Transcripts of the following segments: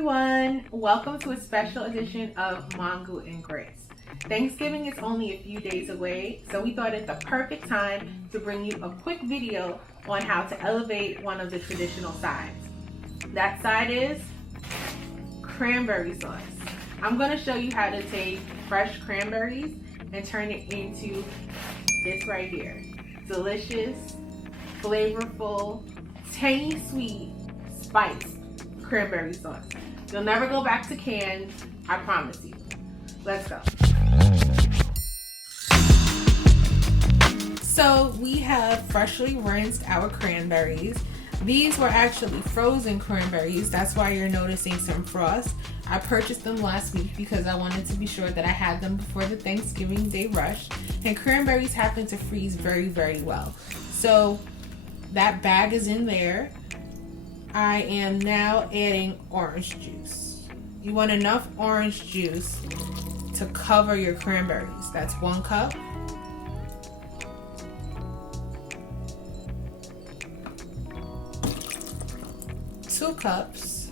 everyone, welcome to a special edition of Mango and Grits. Thanksgiving is only a few days away, so we thought it the perfect time to bring you a quick video on how to elevate one of the traditional sides. That side is cranberry sauce. I'm going to show you how to take fresh cranberries and turn it into this right here. Delicious, flavorful, tangy sweet, spiced cranberry sauce. You'll never go back to canned, I promise you. Let's go. So we have freshly rinsed our cranberries. These were actually frozen cranberries. That's why you're noticing some frost. I purchased them last week because I wanted to be sure that I had them before the Thanksgiving Day rush. And cranberries happen to freeze very, very well. So that bag is in there. I am now adding orange juice. You want enough orange juice to cover your cranberries. That's 1 cup. Two cups.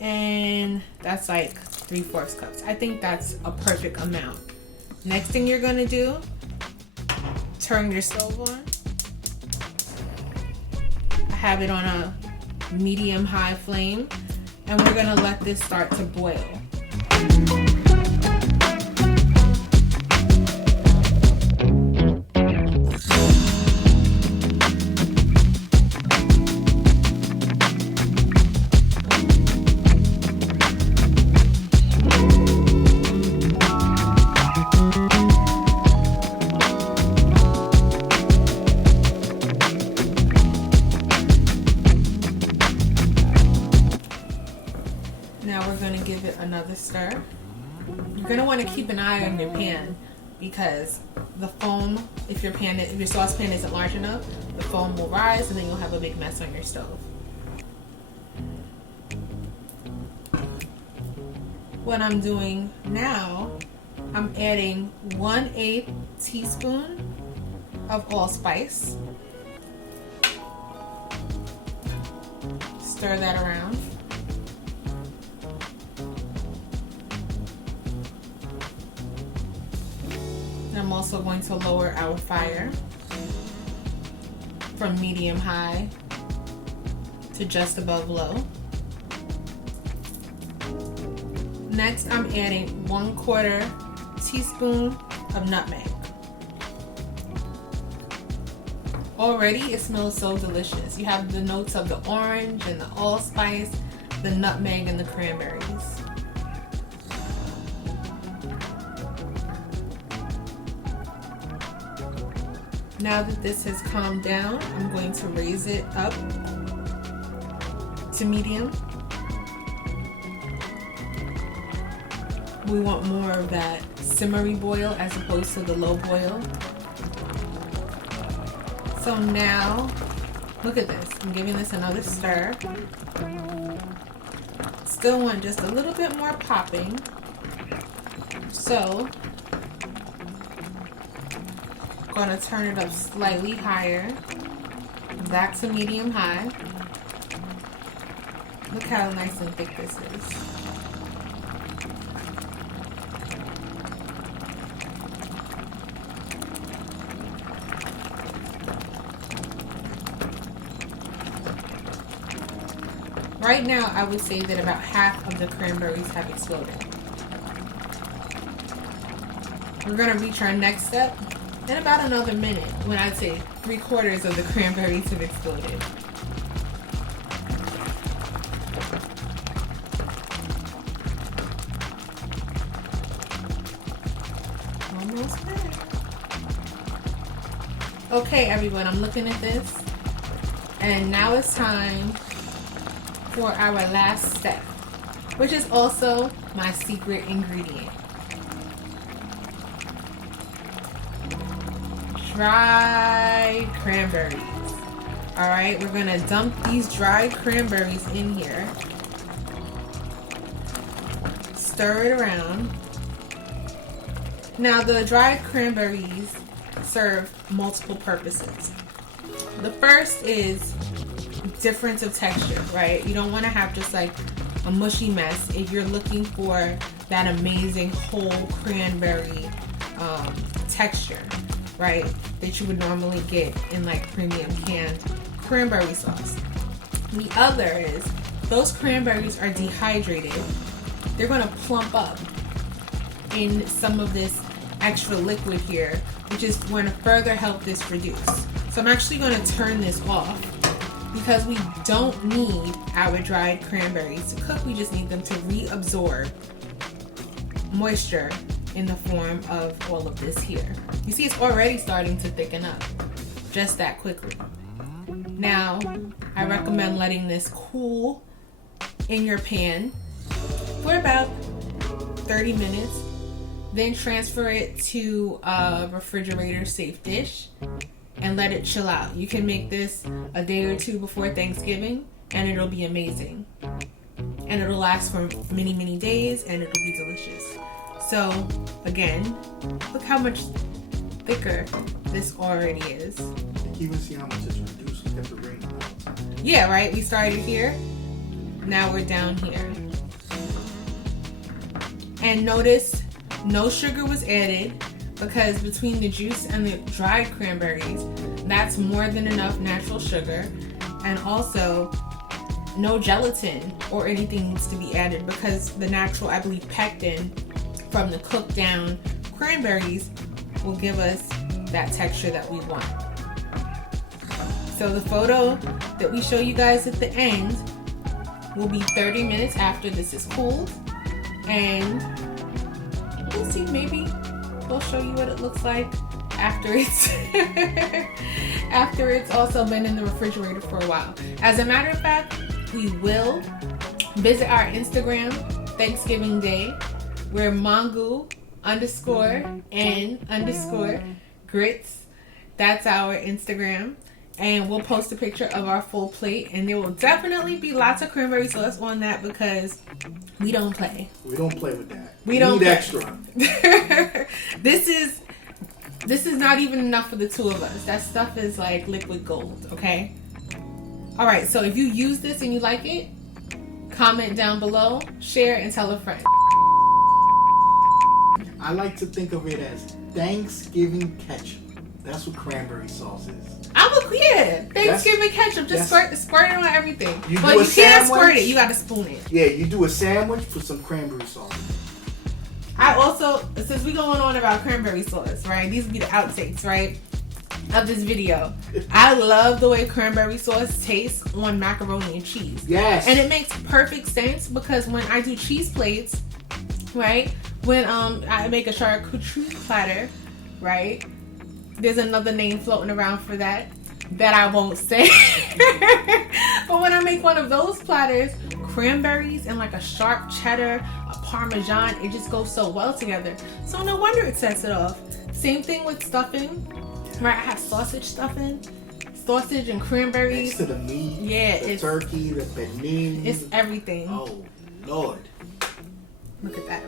And that's like 3/4 cups. I think that's a perfect amount. Next thing you're gonna do, turn your stove on. I have it on a medium-high flame, and we're gonna let this start to boil. Now we're going to give it another stir. You're going to want to keep an eye on your pan because the foam, if your saucepan isn't large enough, the foam will rise and then you'll have a big mess on your stove. What I'm doing now, I'm adding 1/8 teaspoon of allspice. Stir that around. I'm also going to lower our fire from medium-high to just above low. Next, I'm adding 1/4 teaspoon of nutmeg. Already, it smells so delicious. You have the notes of the orange and the allspice, the nutmeg, and the cranberries. Now that this has calmed down, I'm going to raise it up to medium. We want more of that simmery boil as opposed to the low boil. So now, look at this. I'm giving this another stir. Still want just a little bit more popping. So, going to turn it up slightly higher, back to medium high. Look how nice and thick this is. Right now, I would say that about half of the cranberries have exploded. We're going to reach our next step in about another minute, when I'd say 3/4 of the cranberries have exploded. Almost there. Okay, everyone, I'm looking at this, and now it's time for our last step, which is also my secret ingredient. Dried cranberries. Alright, we're gonna dump these dried cranberries in here. Stir it around. Now the dried cranberries serve multiple purposes. The first is difference of texture, right? You don't want to have just like a mushy mess if you're looking for that amazing whole cranberry texture, right? That you would normally get in like premium canned cranberry sauce. The other is those cranberries are dehydrated. They're going to plump up in some of this extra liquid here, which is going to further help this reduce. So I'm actually going to turn this off because we don't need our dried cranberries to cook. We just need them to reabsorb moisture in the form of all of this here. You see it's already starting to thicken up just that quickly. Now, I recommend letting this cool in your pan for about 30 minutes. Then transfer it to a refrigerator safe dish and let it chill out. You can make this a day or two before Thanksgiving and it'll be amazing. And it'll last for many, many days and it'll be delicious. So again, look how much thicker this already is. You can even see how much it's reduced. Look at the ring. Yeah, right? We started here. Now we're down here. And notice no sugar was added because between the juice and the dried cranberries, that's more than enough natural sugar. And also, no gelatin or anything needs to be added because the natural, I believe, pectin from the cooked down cranberries will give us that texture that we want. So the photo that we show you guys at the end will be 30 minutes after this is cooled, and we'll see, maybe we'll show you what it looks like after it's after it's also been in the refrigerator for a while. As a matter of fact, we will visit our Instagram Thanksgiving Day. We're mangu_and_grits. That's our Instagram. And we'll post a picture of our full plate. And there will definitely be lots of cranberry sauce on that because we don't play. We don't play with that. We don't need play. Extra. This is not even enough for the two of us. That stuff is like liquid gold, okay? All right, so if you use this and you like it, comment down below, share, and tell a friend. I like to think of it as Thanksgiving ketchup. That's what cranberry sauce is. Thanksgiving ketchup. Just squirt it on everything. You can't squirt it. You got to spoon it. Yeah, you do a sandwich, put some cranberry sauce. I also, since we going on about cranberry sauce, right? These would be the outtakes, right, of this video. I love the way cranberry sauce tastes on macaroni and cheese. Yes. And it makes perfect sense because when I do cheese plates, right? When I make a charcuterie platter, right? There's another name floating around for that I won't say. But when I make one of those platters, cranberries and like a sharp cheddar, a parmesan, it just goes so well together. So no wonder it sets it off. Same thing with stuffing, right? I have sausage stuffing, sausage and cranberries. Next to the meat, the turkey, the benin. It's everything. Oh, Lord. Look at that.